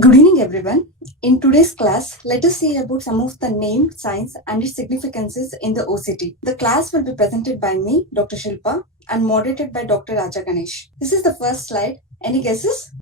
Good evening, everyone. In today's class, let us see about some of the named signs and its significances in the OCT. The class will be presented by me, Dr. Shilpa, and moderated by Dr. Raaja Ganesh. This is the first slide. Any guesses?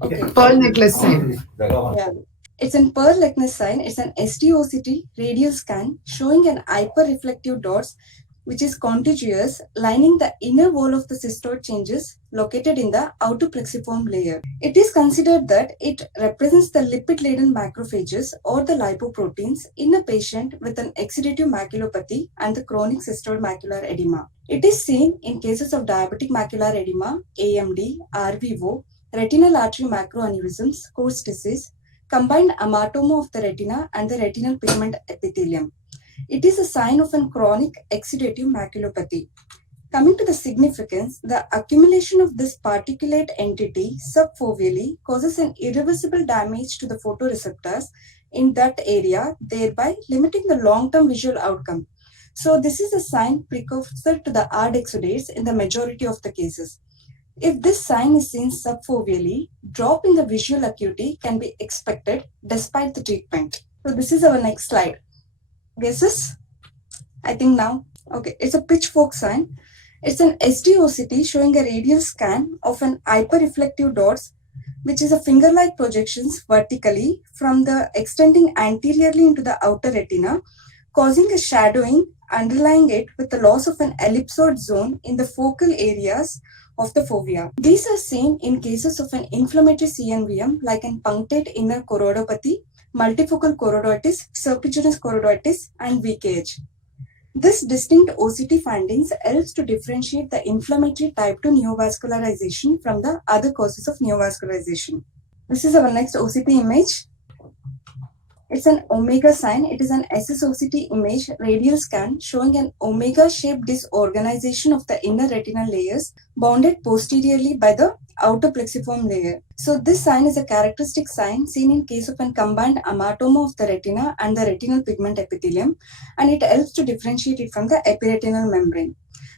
Okay. Pearl necklace sign. Yeah. It's an pearl necklace sign. It's an STOCT radial scan showing an hyper-reflective dots which is contiguous, lining the inner wall of the cystoid changes located in the outer plexiform layer. It is considered that it represents the lipid-laden macrophages or the lipoproteins in a patient with an exudative maculopathy and the chronic cystoid macular edema. It is seen in cases of diabetic macular edema, AMD, RVO, retinal artery macroaneurysms, Coats disease, combined amatoma of the retina and the retinal pigment epithelium. It is a sign of a chronic exudative maculopathy. Coming to the significance, the accumulation of this particulate entity subfoveally causes an irreversible damage to the photoreceptors in that area, thereby limiting the long-term visual outcome. So this is a sign precursor to the ARD exudates in the majority of the cases. If this sign is seen subfoveally, drop in the visual acuity can be expected despite the treatment. So this is our next slide. Guesses? I think now. Okay, it's a pitchfork sign. It's an SDOCT showing a radial scan of an hyperreflective dots, which is a finger-like projections vertically from the extending anteriorly into the outer retina, causing a shadowing underlying it with the loss of an ellipsoid zone in the focal areas of the fovea. These are seen in cases of an inflammatory CNVM like an punctate inner choroidopathy, multifocal choroiditis, serpiginous choroiditis, and VKH. This distinct OCT findings helps to differentiate the inflammatory type 2 neovascularization from the other causes of neovascularization. This is our next OCT image. It's an omega sign. It is an SSOCT image radial scan showing an omega-shaped disorganization of the inner retinal layers bounded posteriorly by the outer plexiform layer. So this sign is a characteristic sign seen in case of a combined amatoma of the retina and the retinal pigment epithelium, and it helps to differentiate it from the epiretinal membrane.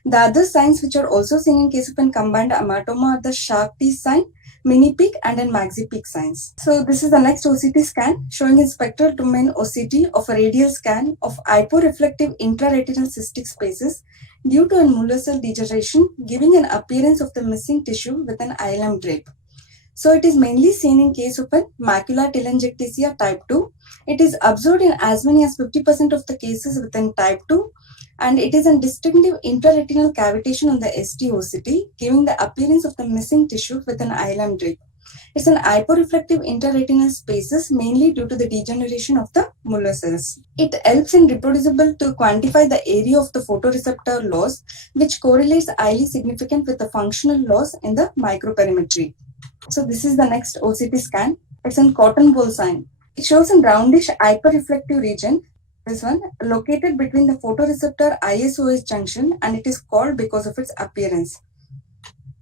The other signs which are also seen in case of a combined amatoma are the sharp teeth sign, mini peak, and then maxi peak signs. So this is the next OCT scan showing a spectral domain OCT of a radial scan of hyporeflective intraretinal cystic spaces due to a Muller cell degeneration, giving an appearance of the missing tissue with an ILM drape. So it is mainly seen in case of a macular telangiectasia type 2. It is observed in as many as 50% of the cases within type 2, and it is a distinctive intraretinal cavitation on the STOCT, giving the appearance of the missing tissue with an ILM drape. It's an hyporeflective intraretinal spaces mainly due to the degeneration of the Muller cells. It helps in reproducible to quantify the area of the photoreceptor loss, which correlates highly significant with the functional loss in the microperimetry. So this is the next OCT scan. It's a cotton ball sign. It shows a roundish hyperreflective region, this one, located between the photoreceptor ISOS junction, and it is called because of its appearance.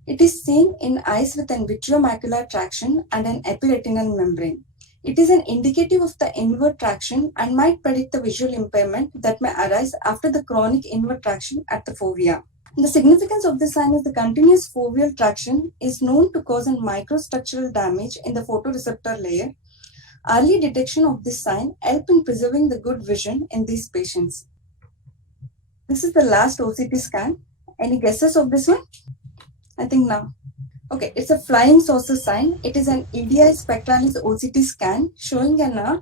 It is seen in eyes with an vitreomacular traction and an epiretinal membrane. It is an indicative of the inward traction and might predict the visual impairment that may arise after the chronic inward traction at the fovea. The significance of this sign is the continuous foveal traction is known to cause a microstructural damage in the photoreceptor layer. Early detection of this sign helps in preserving the good vision in these patients. This is the last OCT scan. Any guesses of this one? I think now. Okay, it's a flying saucer sign. It is an EDI spectralis OCT scan showing an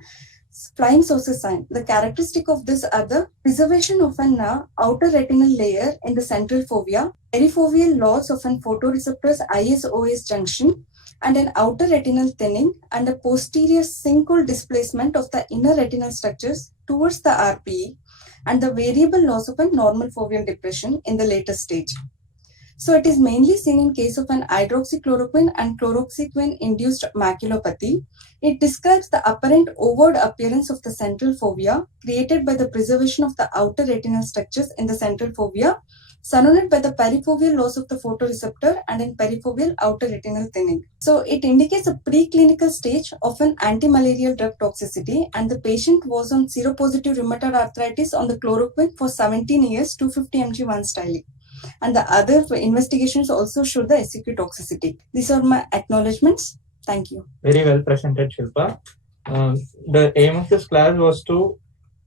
flying saucer sign. The characteristic of this are the preservation of an outer retinal layer in the central fovea, perifoveal loss of an photoreceptor's ISOS junction, and an outer retinal thinning and a posterior synchal displacement of the inner retinal structures towards the RPE, and the variable loss of a normal foveal depression in the later stage. So it is mainly seen in case of an hydroxychloroquine and chloroxyquine induced maculopathy. It describes the apparent overt appearance of the central fovea created by the preservation of the outer retinal structures in the central fovea, surrounded by the perifoveal loss of the photoreceptor and in perifoveal outer retinal thinning. So it indicates a preclinical stage of an antimalarial drug toxicity, and the patient was on seropositive rheumatoid arthritis on the chloroquine for 17 years, 250 mg once daily. And the other investigations also show the SQ toxicity. These are my acknowledgements. Thank you. Very well presented, Shilpa. The aim of this class was to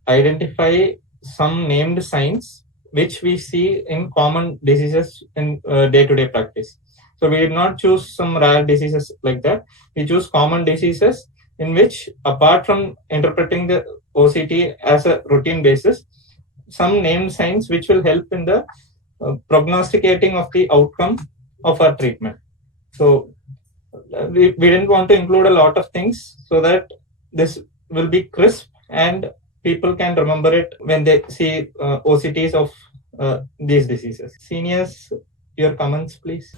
identify some named signs which we see in common diseases in day-to-day practice. So we did not choose some rare diseases like that. We choose common diseases in which, apart from interpreting the OCT as a routine basis, some named signs which will help in the prognosticating of the outcome of our treatment. So we didn't want to include a lot of things so that this will be crisp and people can remember it when they see OCTs of these diseases. Seniors, your comments, please.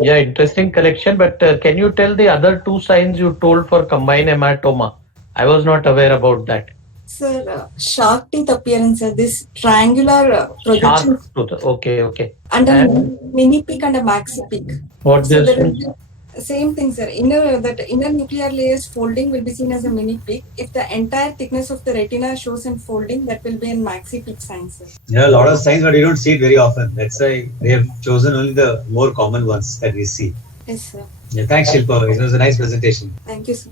Yeah, interesting collection. But can you tell the other two signs you told for combined hematoma? I was not aware about that. Sir, shark teeth appearance, this triangular projection. Shark tooth. Okay, okay. And a mini peak and a maxi peak. What So this there will means? be same thing, sir. That inner nuclear layers folding will be seen as a mini peak. If the entire thickness of the retina shows in folding, that will be in maxi peak sign, sir. There are a lot of signs, but you don't see it very often. That's why they have chosen only the more common ones that we see. Yes, sir. Yeah, thanks, Shilpa. It was a nice presentation. Thank you, sir.